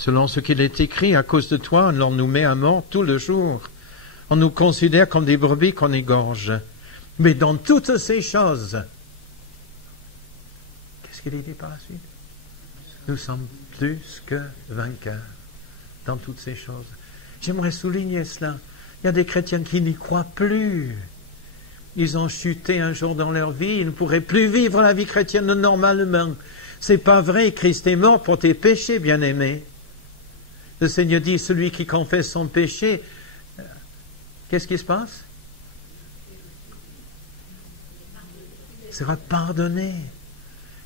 Selon ce qu'il est écrit, à cause de toi, on nous met à mort tout le jour. On nous considère comme des brebis qu'on égorge. Mais dans toutes ces choses, qu'est-ce qu'il dit par la suite? Nous sommes plus que vainqueurs dans toutes ces choses. J'aimerais souligner cela. Il y a des chrétiens qui n'y croient plus. Ils ont chuté un jour dans leur vie, ils ne pourraient plus vivre la vie chrétienne normalement. C'est pas vrai, Christ est mort pour tes péchés, bien-aimés. Le Seigneur dit, celui qui confesse son péché, qu'est-ce qui se passe? Il sera pardonné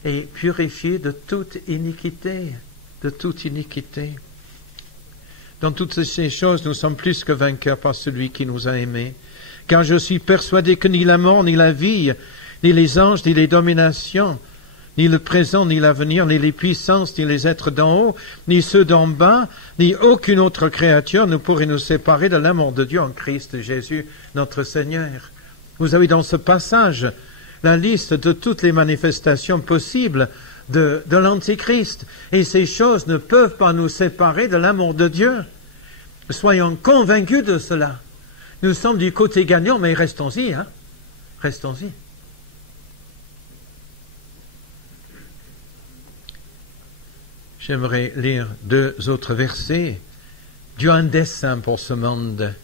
et purifié de toute iniquité, de toute iniquité. Dans toutes ces choses, nous sommes plus que vainqueurs par celui qui nous a aimés. Car je suis persuadé que ni la mort, ni la vie, ni les anges, ni les dominations, ni le présent, ni l'avenir, ni les puissances, ni les êtres d'en haut, ni ceux d'en bas, ni aucune autre créature ne pourrait nous séparer de l'amour de Dieu en Christ Jésus, notre Seigneur. Vous avez dans ce passage la liste de toutes les manifestations possibles de l'Antichrist. Et ces choses ne peuvent pas nous séparer de l'amour de Dieu. Soyons convaincus de cela. Nous sommes du côté gagnant, mais restons-y, hein. Restons-y. J'aimerais lire 2 autres versets. Dieu a un dessein pour ce monde.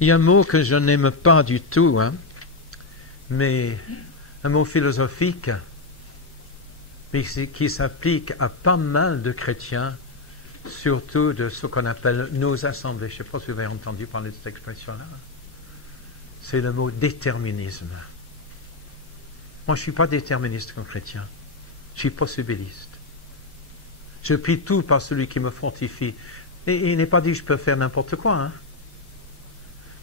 Il y a un mot que je n'aime pas du tout, hein, mais un mot philosophique, mais qui s'applique à pas mal de chrétiens, surtout de ce qu'on appelle nos assemblées. Je ne sais pas si vous avez entendu parler de cette expression-là. C'est le mot déterminisme. Moi, je ne suis pas déterministe comme chrétien. Je suis possibiliste. Je prie tout par celui qui me fortifie. Et il n'est pas dit que je peux faire n'importe quoi. Hein?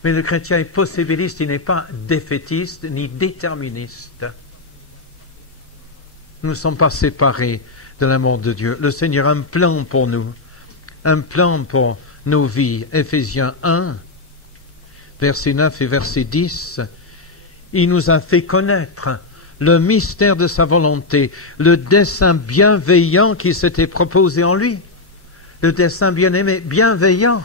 Mais le chrétien est possibiliste, il n'est pas défaitiste ni déterministe. Nous ne sommes pas séparés de l'amour de Dieu. Le Seigneur a un plan pour nous, un plan pour nos vies. Éphésiens 1, verset 9 et verset 10. Il nous a fait connaître le mystère de sa volonté, le dessein bienveillant qui s'était proposé en lui. Le dessein bien-aimé, bienveillant.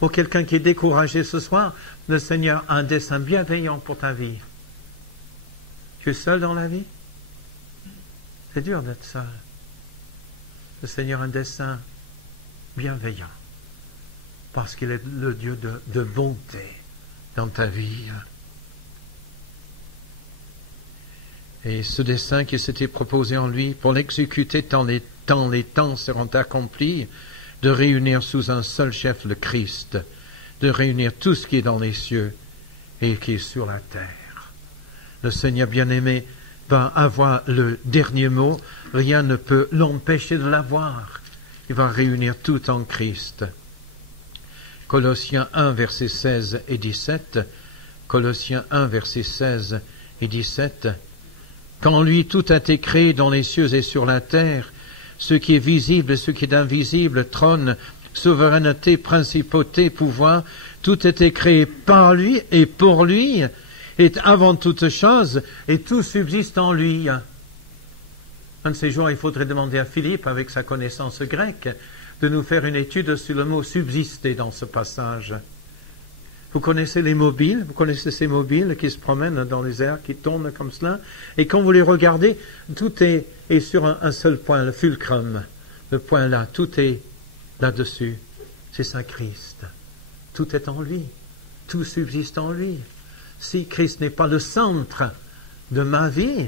Pour quelqu'un qui est découragé ce soir, le Seigneur a un dessein bienveillant pour ta vie. Tu es seul dans la vie? C'est dur d'être seul. Le Seigneur a un dessein bienveillant. Parce qu'il est le Dieu de bonté dans ta vie. Et ce dessein qui s'était proposé en lui, pour l'exécuter tant les temps seront accomplis, de réunir sous un seul chef le Christ, de réunir tout ce qui est dans les cieux et qui est sur la terre. Le Seigneur bien-aimé va avoir le dernier mot, rien ne peut l'empêcher de l'avoir. Il va réunir tout en Christ. Colossiens 1, versets 16 et 17, Colossiens 1, versets 16 et 17, qu'en lui tout a été créé dans les cieux et sur la terre, ce qui est visible et ce qui est invisible, trône, souveraineté, principauté, pouvoir, tout a été créé par lui et pour lui, est avant toute chose, et tout subsiste en lui. Un de ces jours, il faudrait demander à Philippe, avec sa connaissance grecque, de nous faire une étude sur le mot subsister dans ce passage. Vous connaissez les mobiles, vous connaissez ces mobiles qui se promènent dans les airs, qui tournent comme cela, et quand vous les regardez, tout est sur un seul point, le fulcrum, le point là, tout est là-dessus. C'est ça Christ. Tout est en lui, tout subsiste en lui. Si Christ n'est pas le centre de ma vie,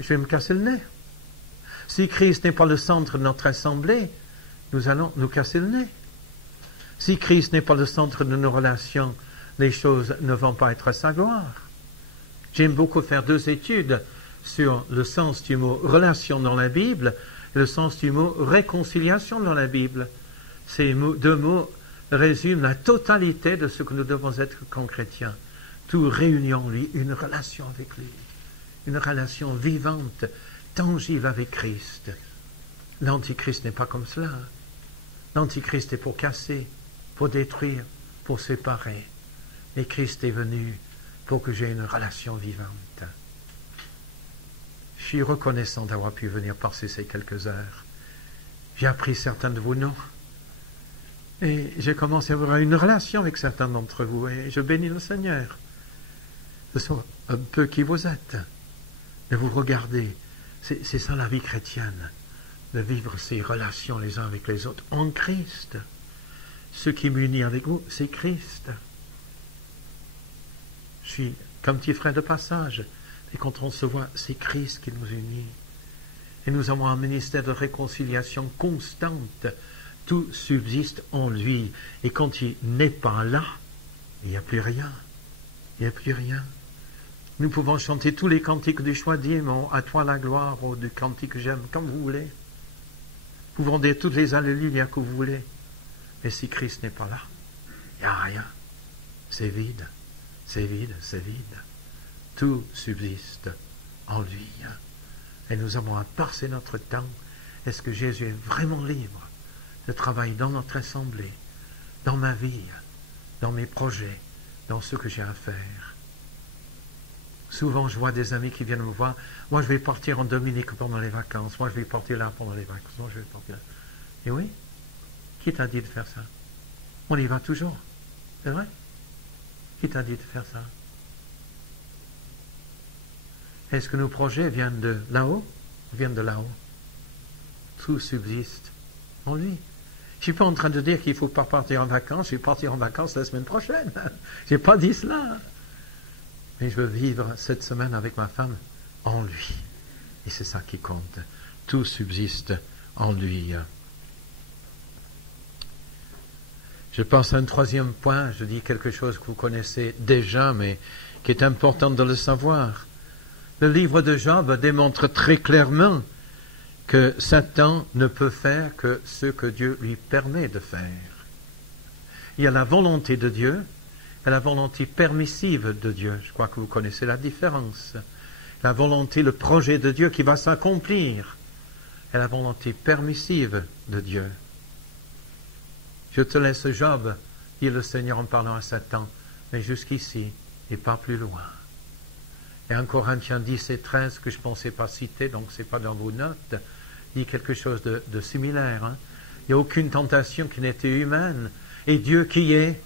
je vais me casser le nez. Si Christ n'est pas le centre de notre assemblée, nous allons nous casser le nez. Si Christ n'est pas le centre de nos relations, les choses ne vont pas être à sa gloire. J'aime beaucoup faire 2 études sur le sens du mot relation dans la Bible et le sens du mot réconciliation dans la Bible. Ces 2 mots résument la totalité de ce que nous devons être comme chrétiens. Tout réunit en lui une relation avec lui, une relation vivante, tangible avec Christ. L'Antichrist n'est pas comme cela. L'Antichrist est pour casser, pour détruire, pour séparer. Et Christ est venu pour que j'ai une relation vivante. suis reconnaissant d'avoir pu venir passer ces quelques heures. J'ai appris certains de vos noms. Et j'ai commencé à avoir une relation avec certains d'entre vous. Et je bénis le Seigneur. Ce sont un peu qui vous êtes. Mais vous regardez, c'est ça la vie chrétienne, de vivre ces relations les uns avec les autres en Christ. Ce qui m'unit avec vous, c'est Christ. Je suis comme petit frère de passage. Et quand on se voit, c'est Christ qui nous unit. Et nous avons un ministère de réconciliation constante. Tout subsiste en lui. Et quand il n'est pas là, il n'y a plus rien. Il n'y a plus rien. Nous pouvons chanter tous les cantiques du choix mon à toi la gloire, ou du cantique que j'aime, comme vous voulez. Vous pouvons dire toutes les alléluia que vous voulez. Mais si Christ n'est pas là, il n'y a rien. C'est vide. C'est vide, c'est vide. Tout subsiste en lui. Et nous avons à passer notre temps. Est-ce que Jésus est vraiment libre de travailler dans notre assemblée, dans ma vie, dans mes projets, dans ce que j'ai à faire? Souvent, je vois des amis qui viennent me voir. Moi, je vais partir en Dominique pendant les vacances. Moi, je vais partir là pendant les vacances. Moi, je vais partir là. Et oui, qui t'a dit de faire ça? On y va toujours. C'est vrai? Qui t'a dit de faire ça? Est-ce que nos projets viennent de là-haut ou viennent de là-haut? Tout subsiste en lui. Je ne suis pas en train de dire qu'il ne faut pas partir en vacances. Je vais partir en vacances la semaine prochaine. Je n'ai pas dit cela. Mais je veux vivre cette semaine avec ma femme en lui. Et c'est ça qui compte. Tout subsiste en lui. Je pense à un troisième point. Je dis quelque chose que vous connaissez déjà, mais qui est important de le savoir. Le livre de Job démontre très clairement que Satan ne peut faire que ce que Dieu lui permet de faire. Il y a la volonté de Dieu et la volonté permissive de Dieu. Je crois que vous connaissez la différence. La volonté, le projet de Dieu qui va s'accomplir et la volonté permissive de Dieu. Je te laisse Job, dit le Seigneur en parlant à Satan, mais jusqu'ici et pas plus loin. Et en Corinthiens 10 et 13, que je ne pensais pas citer, donc ce n'est pas dans vos notes, dit quelque chose de similaire. Hein. Il n'y a aucune tentation qui n'était humaine. Et Dieu qui est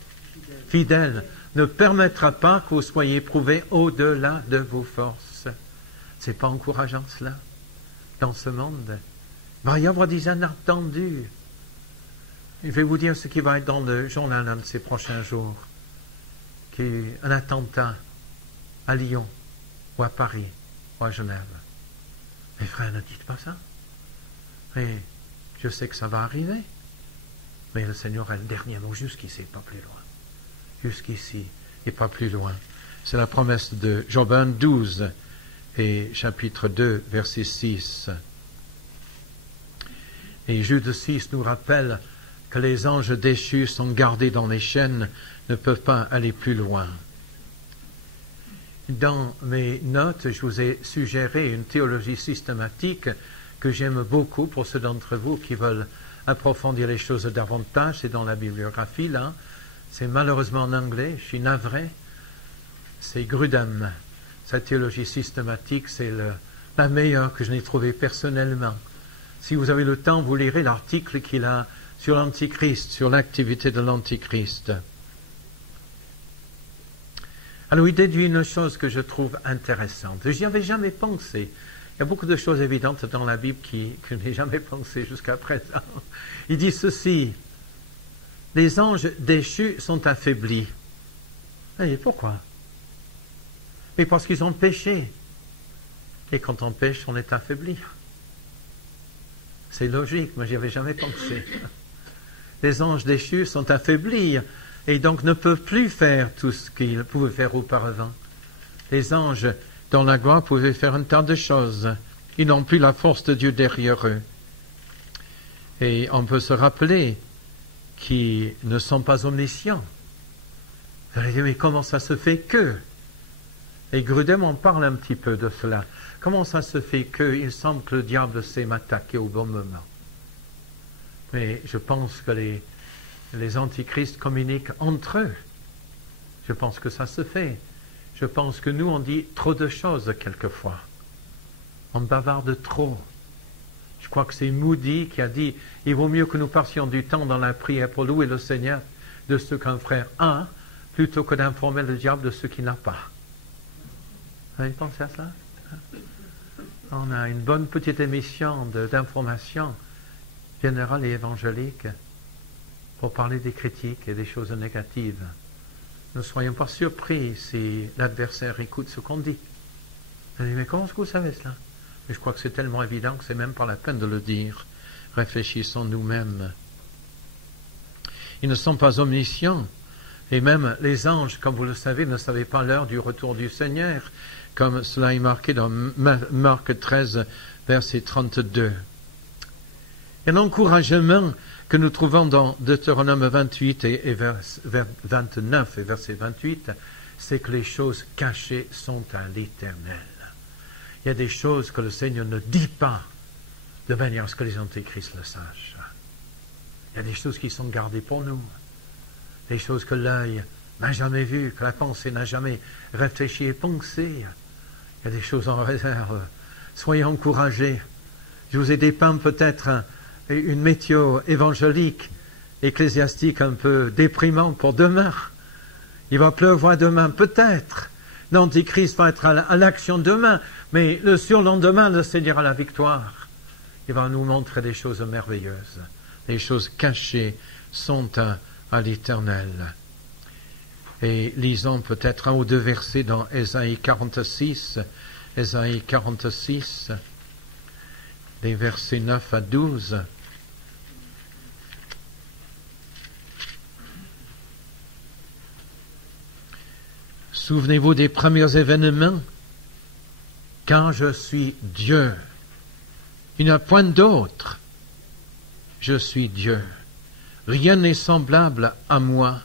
fidèle ne permettra pas que vous soyez éprouvés au-delà de vos forces. Ce n'est pas encourageant cela, dans ce monde. Il va y avoir des inattendus. Je vais vous dire ce qui va être dans le journal de ces prochains jours. Un attentat à Lyon, ou à Paris, ou à Genève. Mes frères, ne dites pas ça. Mais je sais que ça va arriver. Mais le Seigneur a le dernier mot jusqu'ici, pas plus loin. Jusqu'ici, et pas plus loin. C'est la promesse de Job 12 et chapitre 2, verset 6. Et Jude 6 nous rappelle que les anges déchus sont gardés dans les chaînes, ne peuvent pas aller plus loin. Dans mes notes, je vous ai suggéré une théologie systématique que j'aime beaucoup pour ceux d'entre vous qui veulent approfondir les choses davantage. C'est dans la bibliographie, là. C'est malheureusement en anglais, je suis navré. C'est Grudem. Sa théologie systématique, c'est la meilleure que je n'ai trouvée personnellement. Si vous avez le temps, vous lirez l'article qu'il a sur l'Antichrist, sur l'activité de l'Antichrist. Alors, il déduit une chose que je trouve intéressante. Je n'y avais jamais pensé. Il y a beaucoup de choses évidentes dans la Bible que je n'ai jamais pensé jusqu'à présent. Il dit ceci: les anges déchus sont affaiblis. Et pourquoi? Mais parce qu'ils ont péché. Et quand on pêche, on est affaibli. C'est logique, mais j'y avais jamais pensé. Les anges déchus sont affaiblis et donc ne peuvent plus faire tout ce qu'ils pouvaient faire auparavant. Les anges, dans la gloire, pouvaient faire un tas de choses. Ils n'ont plus la force de Dieu derrière eux. Et on peut se rappeler qu'ils ne sont pas omniscients. Vous allez dire, mais comment ça se fait que? Et Grudem en parle un petit peu de cela. Comment ça se fait qu'il semble que le diable sait m'attaquer au bon moment? Mais je pense que les antichrists communiquent entre eux. Je pense que ça se fait. Je pense que nous, on dit trop de choses quelquefois. On bavarde trop. Je crois que c'est Moody qui a dit « Il vaut mieux que nous passions du temps dans la prière pour louer le Seigneur de ce qu'un frère a, plutôt que d'informer le diable de ce qu'il n'a pas. » Vous avez pensé à ça? On a une bonne petite émission d'information générale et évangélique pour parler des critiques et des choses négatives. Ne soyons pas surpris si l'adversaire écoute ce qu'on dit. Vous dites, mais comment est-ce que vous savez cela? Mais je crois que c'est tellement évident que c'est même pas la peine de le dire. Réfléchissons nous-mêmes. Ils ne sont pas omniscients. Et même les anges, comme vous le savez, ne savaient pas l'heure du retour du Seigneur, comme cela est marqué dans Marc 13, verset 32. Et l'encouragement que nous trouvons dans Deutéronome 28 et 29 et verset 28, c'est que les choses cachées sont à l'Éternel. Il y a des choses que le Seigneur ne dit pas de manière à ce que les antéchrists le sachent. Il y a des choses qui sont gardées pour nous. Des choses que l'œil n'a jamais vues, que la pensée n'a jamais réfléchi et pensé. Il y a des choses en réserve. Soyez encouragés. Je vous ai dépeint peut-être une météo évangélique, ecclésiastique un peu déprimante pour demain. Il va pleuvoir demain, peut-être. L'Antichrist va être à l'action demain, mais le surlendemain, le Seigneur a la victoire. Il va nous montrer des choses merveilleuses. Les choses cachées sont à l'Éternel. Et lisons peut-être un ou deux versets dans Ésaïe 46, les versets 9 à 12. Souvenez-vous des premiers événements, car je suis Dieu. Il n'y a point d'autre. Je suis Dieu. Rien n'est semblable à moi.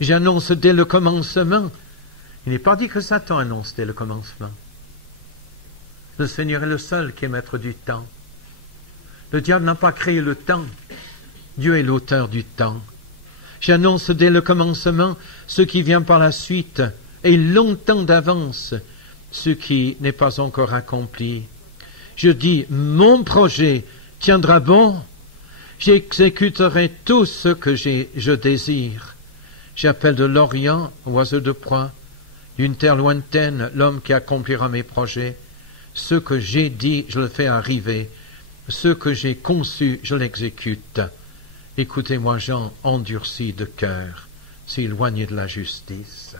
J'annonce dès le commencement. Il n'est pas dit que Satan annonce dès le commencement. Le Seigneur est le seul qui est maître du temps. Le diable n'a pas créé le temps. Dieu est l'auteur du temps. J'annonce dès le commencement ce qui vient par la suite, et longtemps d'avance ce qui n'est pas encore accompli. Je dis, mon projet tiendra bon. J'exécuterai tout ce que je désire. J'appelle de l'Orient, oiseau de proie, d'une terre lointaine, l'homme qui accomplira mes projets. Ce que j'ai dit, je le fais arriver. Ce que j'ai conçu, je l'exécute. Écoutez-moi, gens endurcis de cœur, si éloignés de la justice.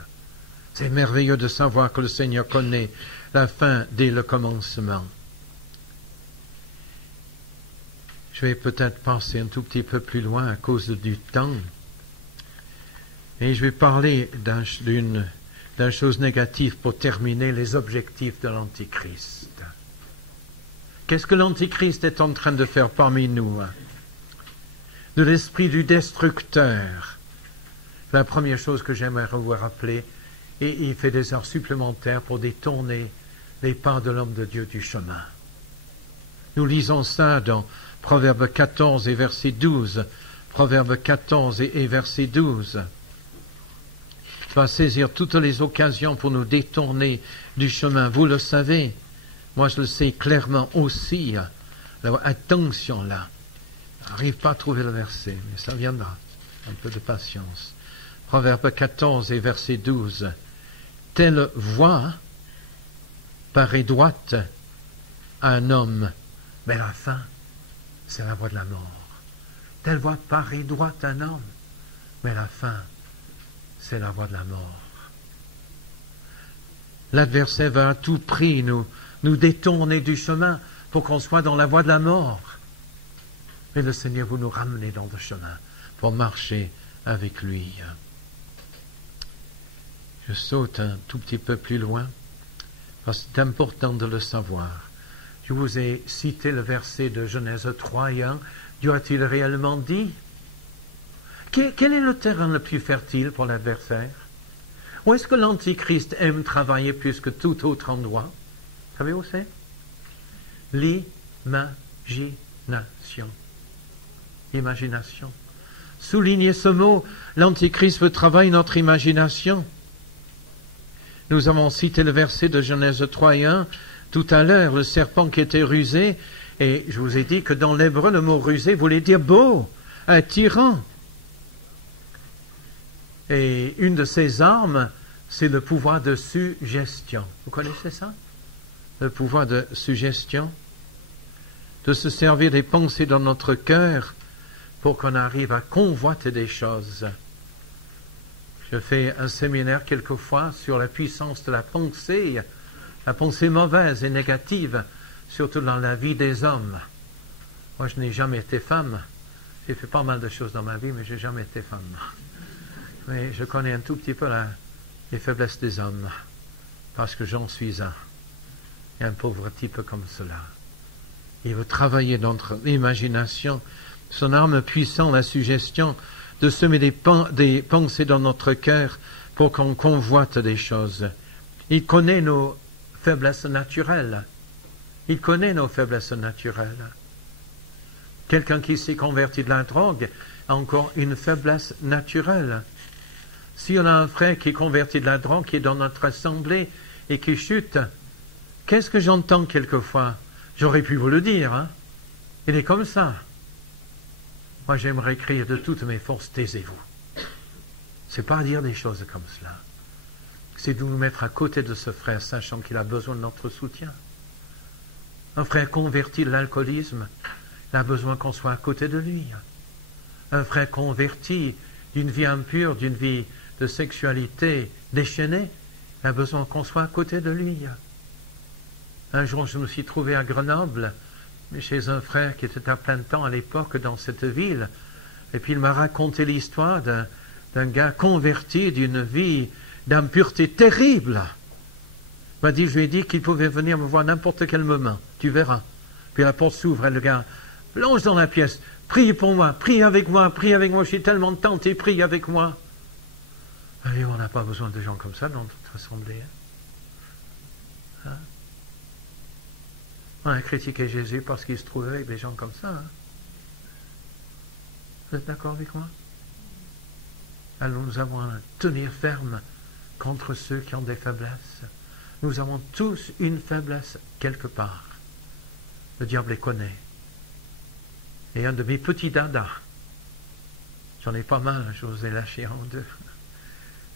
C'est merveilleux de savoir que le Seigneur connaît la fin dès le commencement. Je vais peut-être passer un tout petit peu plus loin à cause du temps. Et je vais parler d'une chose négative pour terminer, les objectifs de l'Antichrist. Qu'est-ce que l'Antichrist est en train de faire parmi nous? De l'esprit du destructeur. La première chose que j'aimerais vous rappeler, et il fait des heures supplémentaires pour détourner les pas de l'homme de Dieu du chemin. Nous lisons ça dans Proverbe 14 et verset 12. Proverbe 14 et verset 12. Il va saisir toutes les occasions pour nous détourner du chemin. Vous le savez. Moi, je le sais clairement aussi. Alors, attention là. Je n'arrive pas à trouver le verset, mais ça viendra. Un peu de patience. Proverbe 14 et verset 12. Telle voie paraît droite à un homme, mais la fin, c'est la voie de la mort. Telle voie paraît droite à un homme, mais la fin, c'est la voie de la mort. L'adversaire va à tout prix nous détourner du chemin pour qu'on soit dans la voie de la mort. Mais le Seigneur veut nous ramener dans le chemin pour marcher avec lui. Je saute un tout petit peu plus loin, parce que c'est important de le savoir. Je vous ai cité le verset de Genèse 3 et 1. Dieu a-t-il réellement dit? Quel est le terrain le plus fertile pour l'adversaire? Où est-ce que l'Antichrist aime travailler plus que tout autre endroit? Savez où c'est? L'imagination. Imagination. Soulignez ce mot, l'Antichrist veut travailler notre imagination. Nous avons cité le verset de Genèse 3 et 1, Tout à l'heure, le serpent qui était rusé, et je vous ai dit que dans l'hébreu, le mot rusé voulait dire beau, un tyran. Et une de ses armes, c'est le pouvoir de suggestion. Vous connaissez ça? Le pouvoir de suggestion? De se servir des pensées dans notre cœur pour qu'on arrive à convoiter des choses. Je fais un séminaire quelquefois sur la puissance de la pensée mauvaise et négative, surtout dans la vie des hommes. Moi, je n'ai jamais été femme. J'ai fait pas mal de choses dans ma vie, mais je n'ai jamais été femme. Mais je connais un tout petit peu les faiblesses des hommes, parce que j'en suis un. Et un pauvre type comme cela. Il veut travailler dans notre imagination, son arme puissante, la suggestion, de semer des pensées dans notre cœur pour qu'on convoite des choses. Il connaît nos faiblesses naturelles. Il connaît nos faiblesses naturelles. Quelqu'un qui s'est converti de la drogue a encore une faiblesse naturelle. Si on a un frère qui est converti de la drogue, qui est dans notre assemblée et qui chute, qu'est-ce que j'entends quelquefois? J'aurais pu vous le dire, hein? Il est comme ça. Moi, j'aimerais crier de toutes mes forces, taisez-vous. C'est pas dire des choses comme cela. C'est de nous mettre à côté de ce frère, sachant qu'il a besoin de notre soutien. Un frère converti de l'alcoolisme, il a besoin qu'on soit à côté de lui. Un frère converti d'une vie impure, d'une vie de sexualité déchaînée, il a besoin qu'on soit à côté de lui. Un jour, je me suis trouvé à Grenoble, chez un frère qui était à plein temps à l'époque dans cette ville, et puis il m'a raconté l'histoire d'un gars converti d'une vie d'impureté terrible. Il m'a dit, je lui ai dit qu'il pouvait venir me voir n'importe quel moment, tu verras. Puis la porte s'ouvre et le gars plonge dans la pièce, prie pour moi, prie avec moi, je suis tellement tenté, prie avec moi. Et on n'a pas besoin de gens comme ça dans notre assemblée. Hein? On a critiqué Jésus parce qu'il se trouvait avec des gens comme ça. Hein? Vous êtes d'accord avec moi? Alors nous avons à tenir ferme contre ceux qui ont des faiblesses. Nous avons tous une faiblesse quelque part. Le diable les connaît. Et un de mes petits dadas, j'en ai pas mal, je vous ai lâché en deux,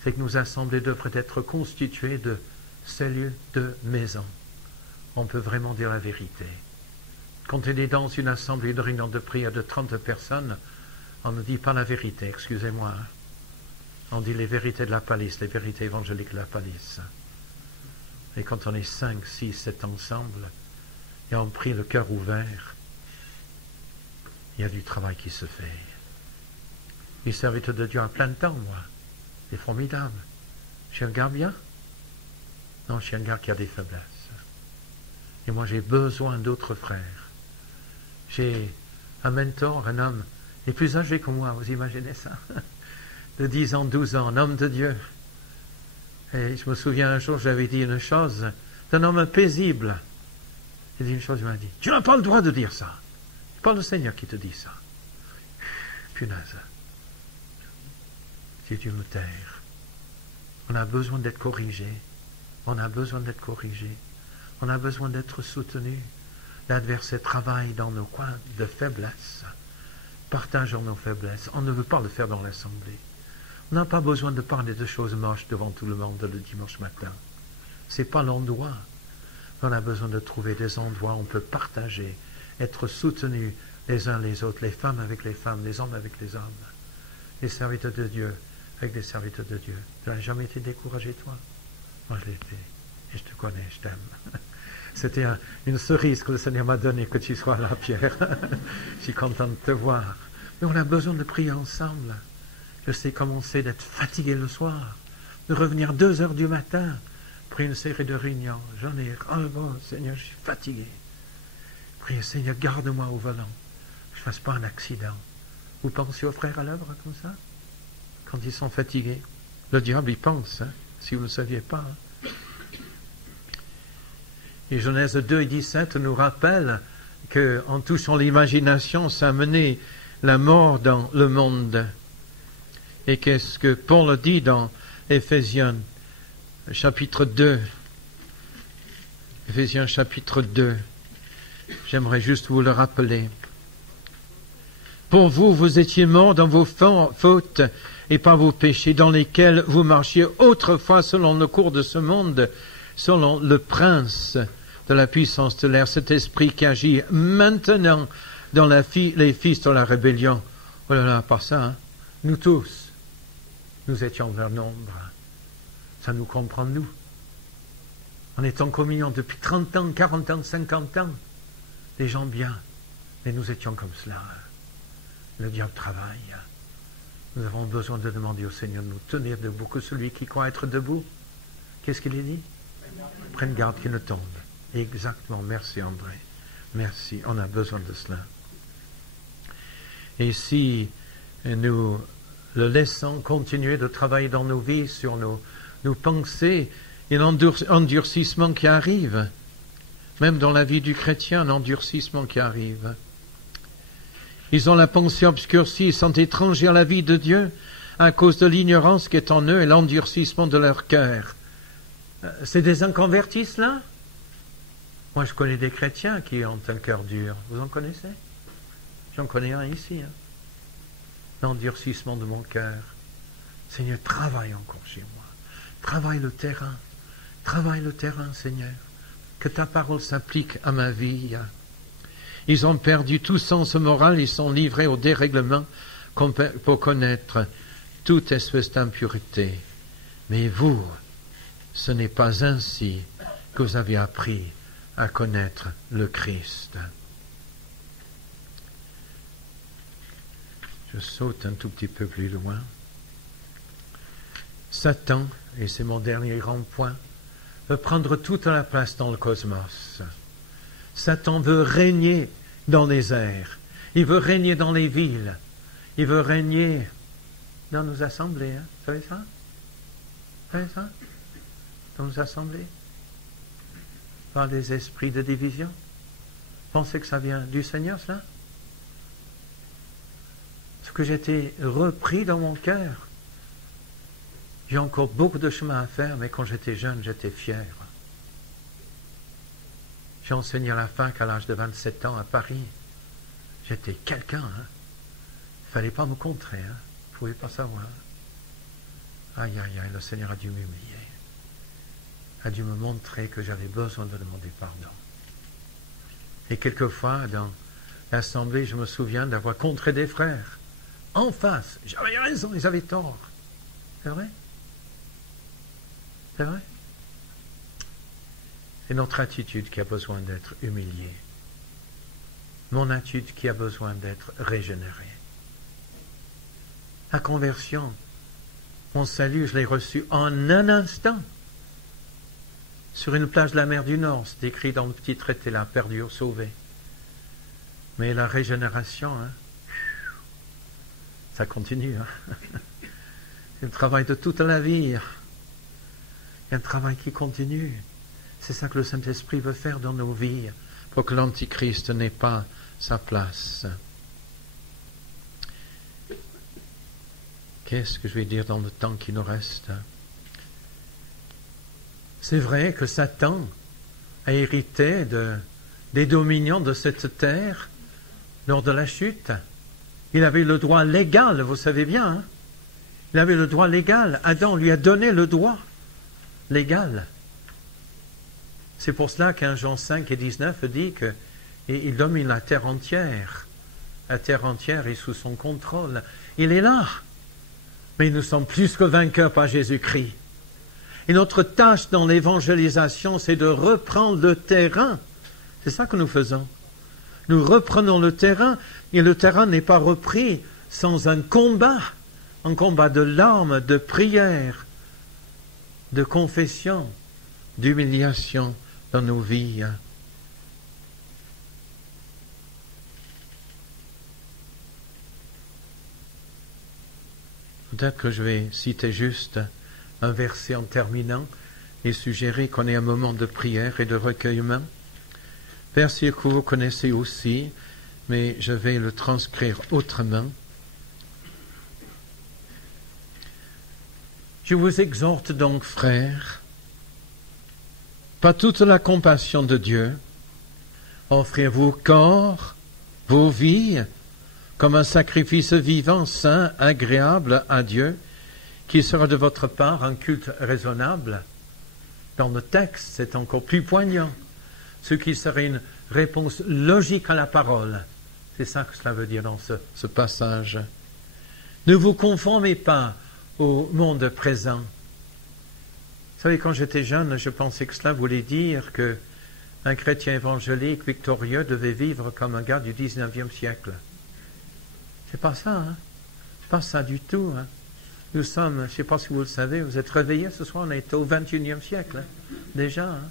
c'est que nos assemblées devraient être constituées de cellules de maison. On peut vraiment dire la vérité. Quand on est dans une assemblée de réunion de prière de 30 personnes, on ne dit pas la vérité, excusez-moi. On dit les vérités de la palisse, les vérités évangéliques de la palisse. Et quand on est 5, 6, 7 ensemble, et on prie le cœur ouvert, il y a du travail qui se fait. Je suis serviteur de Dieu à plein de temps, moi. C'est formidable. Je suis un gars bien? Non, je suis un gars qui a des faiblesses. Et moi, j'ai besoin d'autres frères. J'ai un mentor, un homme, il est plus âgé que moi, vous imaginez ça? De 10 ans, 12 ans, un homme de Dieu. Et je me souviens un jour, j'avais dit une chose d'un homme paisible. Il dit une chose, il m'a dit, tu n'as pas le droit de dire ça. C'est pas le Seigneur qui te dit ça. Punaise. J'ai dû me taire. On a besoin d'être corrigé. On a besoin d'être corrigé. On a besoin d'être soutenu. L'adversaire travaille dans nos coins de faiblesse. Partageons nos faiblesses. On ne veut pas le faire dans l'assemblée. On n'a pas besoin de parler de choses moches devant tout le monde le dimanche matin. Ce n'est pas l'endroit. On a besoin de trouver des endroits où on peut partager, être soutenus les uns les autres, les femmes avec les femmes, les hommes avec les hommes, les serviteurs de Dieu avec des serviteurs de Dieu. Tu n'as jamais été découragé, toi? Moi, je l'ai été. Et je te connais, je t'aime. C'était une cerise que le Seigneur m'a donnée, que tu sois là, Pierre. Je suis content de te voir. Mais on a besoin de prier ensemble. Je sais comment c'est d'être fatigué le soir, de revenir 2 heures du matin, après une série de réunions. J'en ai ras-le-bol, Seigneur, je suis fatigué. Priez, Seigneur, garde-moi au volant, que je ne fasse pas un accident. Vous pensez aux frères à l'œuvre comme ça? Quand ils sont fatigués. Le diable y pense, hein, si vous ne le saviez pas. Hein. Et Genèse 2 et 17 nous rappelle qu'en touchant l'imagination, ça menait la mort dans le monde. Et qu'est-ce que Paul dit dans Éphésiens, chapitre 2, Éphésiens chapitre 2. J'aimerais juste vous le rappeler. Pour vous, vous étiez morts dans vos fautes et par vos péchés, dans lesquels vous marchiez autrefois selon le cours de ce monde, selon le prince de la puissance de l'air, cet esprit qui agit maintenant dans les fils de la rébellion. Oh là là, par ça, hein, nous tous, nous étions leur nombre. Ça nous comprend, nous. On est en communion depuis 30 ans, 40 ans, 50 ans. Des gens bien. Mais nous étions comme cela. Le diable travaille. Nous avons besoin de demander au Seigneur de nous tenir debout. Que celui qui croit être debout, qu'est-ce qu'il est dit? Prenne garde qu'il ne tombe. Exactement. Merci André. Merci. On a besoin de cela. Et si nous le laissons continuer de travailler dans nos vies, sur nos pensées, il y a un endurcissement qui arrive. Même dans la vie du chrétien, un endurcissement qui arrive. Ils ont la pensée obscurcie, ils sont étrangers à la vie de Dieu à cause de l'ignorance qui est en eux et l'endurcissement de leur cœur. C'est des inconvertis, cela? Moi, je connais des chrétiens qui ont un cœur dur. Vous en connaissez? J'en connais un ici. Hein? L'endurcissement de mon cœur. Seigneur, travaille encore chez moi. Travaille le terrain. Travaille le terrain, Seigneur. Que ta parole s'applique à ma vie. Ils ont perdu tout sens moral, ils sont livrés au dérèglement pour connaître toute espèce d'impureté. Mais vous, ce n'est pas ainsi que vous avez appris à connaître le Christ. Je saute un tout petit peu plus loin. Satan, et c'est mon dernier grand point, veut prendre toute la place dans le cosmos. Satan veut régner dans les airs. Il veut régner dans les villes. Il veut régner dans nos assemblées. Hein? Vous savez ça? Vous savez ça? Dans nos assemblées? Par des esprits de division. Pensez que ça vient du Seigneur, cela? Ce que j'ai été repris dans mon cœur. J'ai encore beaucoup de chemin à faire, mais quand j'étais jeune, j'étais fier. J'ai enseigné à la fac à l'âge de 27 ans à Paris. J'étais quelqu'un. Hein. Il ne fallait pas me contrer. Hein. Vous ne pouvez pas savoir. Aïe, aïe, aïe, le Seigneur a dû m'humilier. A dû me montrer que j'avais besoin de demander pardon. Et quelquefois, dans l'assemblée, je me souviens d'avoir contré des frères. En face. J'avais raison, ils avaient tort. C'est vrai? C'est vrai? C'est notre attitude qui a besoin d'être humiliée. Mon attitude qui a besoin d'être régénérée. La conversion, mon salut, je l'ai reçu en un instant. Sur une plage de la mer du Nord, c'est écrit dans le petit traité là, perdu ou sauvé. Mais la régénération, hein, ça continue. Hein. C'est le travail de toute la vie. Il y a un travail qui continue. C'est ça que le Saint-Esprit veut faire dans nos vies pour que l'Antichrist n'ait pas sa place. Qu'est-ce que je vais dire dans le temps qui nous reste? C'est vrai que Satan a hérité des dominions de cette terre lors de la chute. Il avait le droit légal, vous savez bien. Hein? Il avait le droit légal. Adam lui a donné le droit légal. C'est pour cela qu'un Jean 5 et 19 dit qu'il domine la terre entière. La terre entière est sous son contrôle. Il est là. Mais nous sommes plus que vainqueurs par Jésus-Christ. Et notre tâche dans l'évangélisation, c'est de reprendre le terrain. C'est ça que nous faisons. Nous reprenons le terrain, et le terrain n'est pas repris sans un combat de larmes, de prière, de confession, d'humiliation dans nos vies. Peut-être que je vais citer juste un verset en terminant et suggérer qu'on ait un moment de prière et de recueillement. Verset que vous connaissez aussi, mais je vais le transcrire autrement. Je vous exhorte donc, frères, pas toute la compassion de Dieu. Offrez vos corps, vos vies, comme un sacrifice vivant, saint, agréable à Dieu, qui sera de votre part un culte raisonnable. Dans le texte, c'est encore plus poignant. Ce qui serait une réponse logique à la parole. C'est ça que cela veut dire dans ce passage. Ne vous conformez pas au monde présent. Vous savez, quand j'étais jeune, je pensais que cela voulait dire qu'un chrétien évangélique victorieux devait vivre comme un gars du 19e siècle. C'est pas ça, hein? C'est pas ça du tout, hein? Nous sommes, je ne sais pas si vous le savez, vous êtes réveillés ce soir, on est au 21e siècle, hein, déjà. Hein?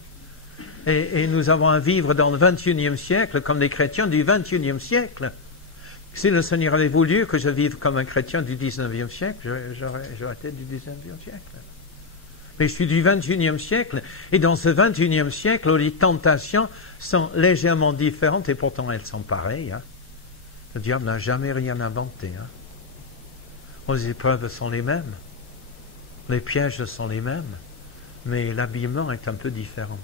Et nous avons à vivre dans le 21e siècle comme des chrétiens du 21e siècle. Si le Seigneur avait voulu que je vive comme un chrétien du 19e siècle, j'aurais été du 19e siècle. Mais je suis du 21e siècle, et dans ce 21e siècle, où les tentations sont légèrement différentes, et pourtant elles sont pareilles. Hein? Le diable n'a jamais rien inventé. Hein? Les épreuves sont les mêmes, les pièges sont les mêmes, mais l'habillement est un peu différent.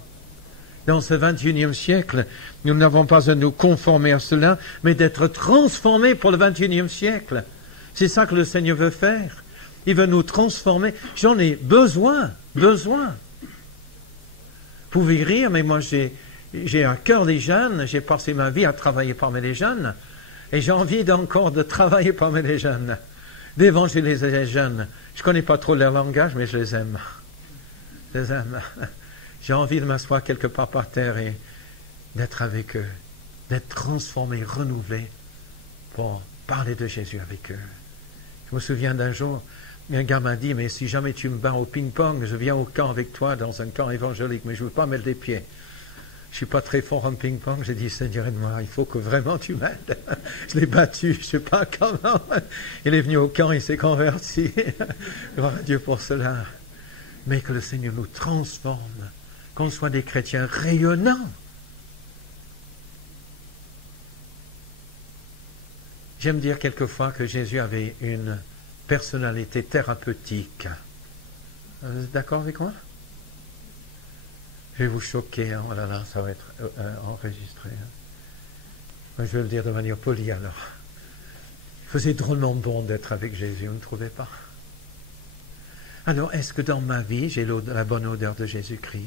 Dans ce 21e siècle, nous n'avons pas à nous conformer à cela, mais d'être transformés pour le 21e siècle. C'est ça que le Seigneur veut faire. Il veut nous transformer. J'en ai besoin. Vous pouvez rire, mais moi j'ai un cœur des jeunes, j'ai passé ma vie à travailler parmi les jeunes, et j'ai envie encore de travailler parmi les jeunes, d'évangéliser les jeunes. Je ne connais pas trop leur langage, mais je les aime. Je les aime. J'ai envie de m'asseoir quelque part par terre et d'être avec eux, d'être transformé, renouvelé pour parler de Jésus avec eux. Je me souviens d'un jour, un gars m'a dit, mais si jamais tu me bats au ping-pong, je viens au camp avec toi dans un camp évangélique, mais je ne veux pas mettre les pieds. Je ne suis pas très fort en ping-pong. J'ai dit, Seigneur, aide-moi, il faut que vraiment tu m'aides. Je l'ai battu, je ne sais pas comment. Il est venu au camp, il s'est converti. Gloire à Dieu pour cela. Mais que le Seigneur nous transforme, qu'on soit des chrétiens rayonnants. J'aime dire quelquefois que Jésus avait une personnalité thérapeutique. Vous êtes d'accord avec moi? Je vais vous choquer, hein? Oh là là, ça va être enregistré. Hein? Moi, je vais le dire de manière polie alors. Il faisait drôlement bon d'être avec Jésus, vous ne trouvez pas? Alors, est-ce que dans ma vie, j'ai la bonne odeur de Jésus-Christ?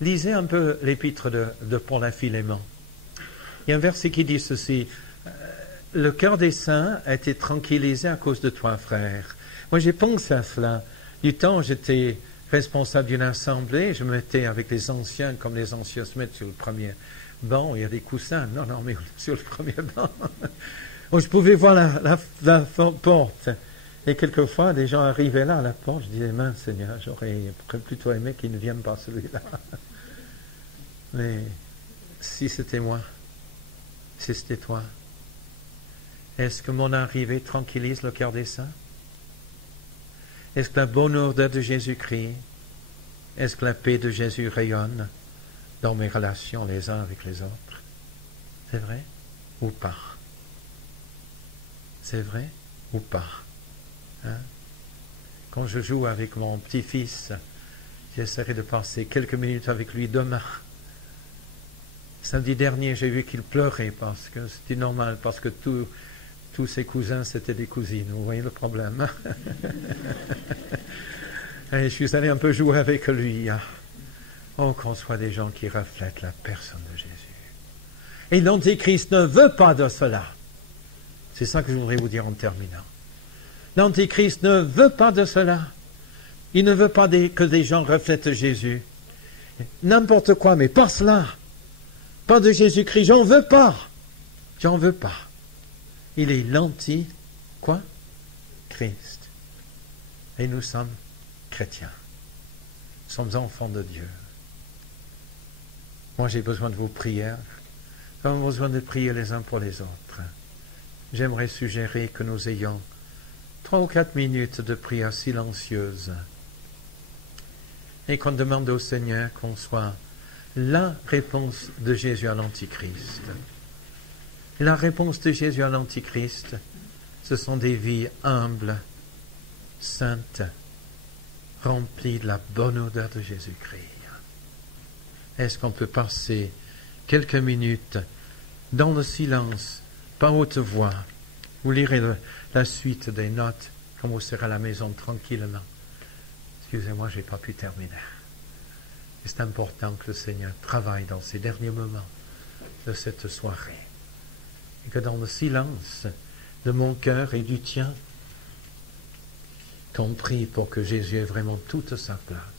Lisez un peu l'épître de Paul à Philémon. Il y a un verset qui dit ceci. Le cœur des saints a été tranquillisé à cause de toi, frère. Moi, j'ai pensé à cela. Du temps où j'étais responsable d'une assemblée, je me mettais avec les anciens, comme les anciens se mettent sur le premier banc. Il y a des coussins. Non, mais sur le premier banc. Où je pouvais voir la porte. Et quelquefois, des gens arrivaient là à la porte. Je disais, mince Seigneur, j'aurais plutôt aimé qu'ils ne viennent pas celui-là. Mais si c'était moi, si c'était toi, est-ce que mon arrivée tranquillise le cœur des saints? Est-ce que la bonne odeur de Jésus-Christ, est-ce que la paix de Jésus rayonne dans mes relations les uns avec les autres? C'est vrai ou pas? C'est vrai ou pas? Hein? Quand je joue avec mon petit-fils, j'essaierai de passer quelques minutes avec lui demain. Samedi dernier, j'ai vu qu'il pleurait parce que c'était normal, parce que tous ses cousins, c'était des cousines. Vous voyez le problème? Et je suis allé un peu jouer avec lui. Oh, qu'on soit des gens qui reflètent la personne de Jésus. Et l'Antéchrist ne veut pas de cela. C'est ça que je voudrais vous dire en terminant. L'Antéchrist ne veut pas de cela. Il ne veut pas que des gens reflètent Jésus. N'importe quoi, mais pas cela. Pas de Jésus-Christ, j'en veux pas. J'en veux pas. Il est l'anti, quoi? Christ. Et nous sommes chrétiens. Nous sommes enfants de Dieu. Moi, j'ai besoin de vos prières. Nous avons besoin de prier les uns pour les autres. J'aimerais suggérer que nous ayons 3 ou 4 minutes de prière silencieuse et qu'on demande au Seigneur qu'on soit la réponse de Jésus à l'Antichrist. La réponse de Jésus à l'Antichrist, ce sont des vies humbles, saintes, rempli de la bonne odeur de Jésus-Christ. Est-ce qu'on peut passer quelques minutes dans le silence, pas haute voix? Vous lirez la suite des notes quand vous serez à la maison tranquillement. Excusez-moi, je n'ai pas pu terminer. C'est important que le Seigneur travaille dans ces derniers moments de cette soirée. Et que dans le silence de mon cœur et du tien, qu'on prie pour que Jésus ait vraiment toute sa place.